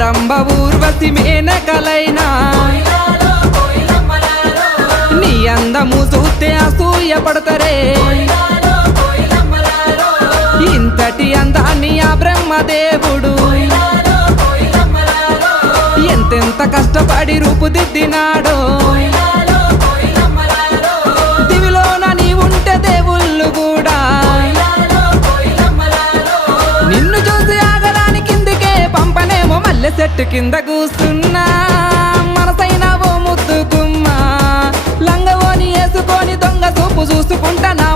రంభ ఊర్వశి మేనకలైనా నీ అందము చూస్తే అసూయ పడతరే ఇంతటి అందాన్ని ఆ బ్రహ్మదేవుడు ఎంతెంత కష్టపడి రూపుదిద్దినాడో దివిలోన నీ ఉంటే దేవుళ్ళు కూడా నిన్ను చూసి ఆగరాని కిందికే పంపనేమో మల్లె చెట్టు కింద కూస్తున్నా మనసైనా ఓ ముద్దుకుమ్మా లంగవోని వేసుకొని దొంగ చూపు చూసుకుంటా నా